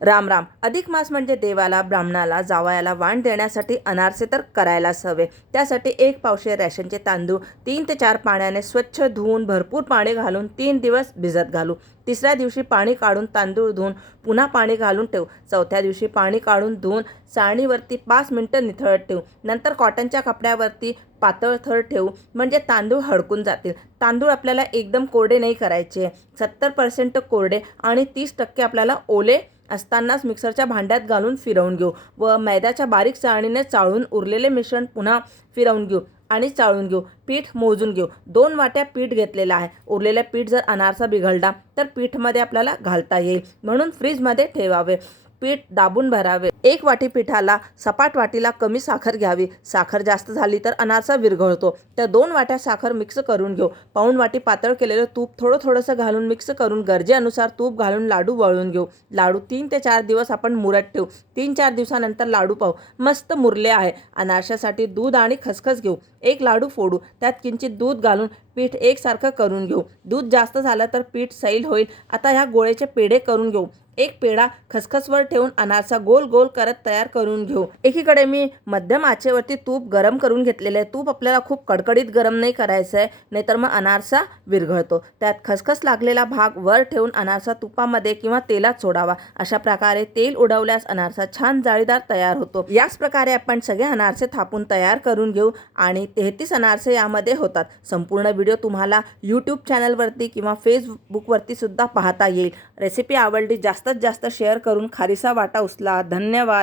राम राम. अधिक मास म्हणजे देवाला, ब्राह्मणाला, जावयाला वाण देण्यासाठी अनारसे तर करायलाच हवे. त्यासाठी 1 पावशेर रेशनचे तांदूळ 3 ते 4 पाण्याने स्वच्छ धुवून भरपूर पाणी घालून 3 दिवस भिजत घालू. तिसऱ्या दिवशी पाणी काढून तांदूळ धुवून पुन्हा पाणी घालून ठेवू. चौथ्या दिवशी पाणी काढून धुवून चाळणीवरती 5 मिनिटं निथळत ठेवू. नंतर कॉटनच्या कपड्यावरती पातळ थर ठेवू, म्हणजे तांदूळ हडकून जातील. तांदूळ आपल्याला एकदम कोरडे नाही करायचे. 70% कोरडे आणि 30% आपल्याला ओले असतानाच मिक्सरच्या भांड्यात घालून फिरवून घेऊ व मैद्याच्या बारीक चाळणीने चाळून उरलेले मिश्रण पुन्हा फिरवून घेऊ आणि चाळून घेऊ. पीठ मोजून घेऊ. 2 वाट्या पीठ घेतलेलं आहे. उरलेलं पीठ जर अनारसा बिघडला तर पीठमध्ये आपल्याला घालता येईल, म्हणून फ्रीजमध्ये ठेवावे. पीठ दाबून भरावे. 1 वाटी पिठाला सपाट वाटीला कमी साखर घ्यावी. साखर जास्त झाली तर अनारसा विरघळतो. तर 2 वाट्या साखर मिक्स करून घेऊ. पाऊण वाटी पातळ केलेलं तूप थोडंसं घालून मिक्स करून गरजेनुसार तूप घालून लाडू वळून घेऊ. लाडू 3 ते 4 दिवस आपण मुरत ठेवू. 3-4 दिवसानंतर लाडू पाहू. मस्त मुरले आहे. अनारशासाठी दूध आणि खसखस घेऊ. 1 लाडू फोडू. त्यात किंचित दूध घालून पीठ एकसारखं करून घेऊ. दूध जास्त झालं तर पीठ सैल होईल. आता ह्या गोळ्याचे पेढे करून घेऊ. 1 पेढा खसखसवर ठेवून अनारसा गोल गोल करत तयार करून घेऊ. एकीकडे मी मध्यम आचेवरती तूप गरम करून घेतलेले आहे. तूप आपल्याला खूप कडकडीत गरम नाही करायचं आहे, नाहीतर मग अनारसा विरघळतो. त्यात खसखस लागलेला भाग वर ठेवून अनारसा तुपामध्ये किंवा तेलात सोडावा. अशा प्रकारे तेल उडवल्यास अनारसा छान जाळीदार तयार होतो. याच प्रकारे आपण सगळे अनारसे थापून तयार करून घेऊ आणि 33 अनारसे यामध्ये होतात. संपूर्ण व्हिडिओ तुम्हाला यूट्यूब चॅनलवरती किंवा फेसबुकवरती सुद्धा पाहता येईल. रेसिपी आवडली जास्तीत जास्त शेअर करून खारीचा वाटा उचला. धन्यवाद.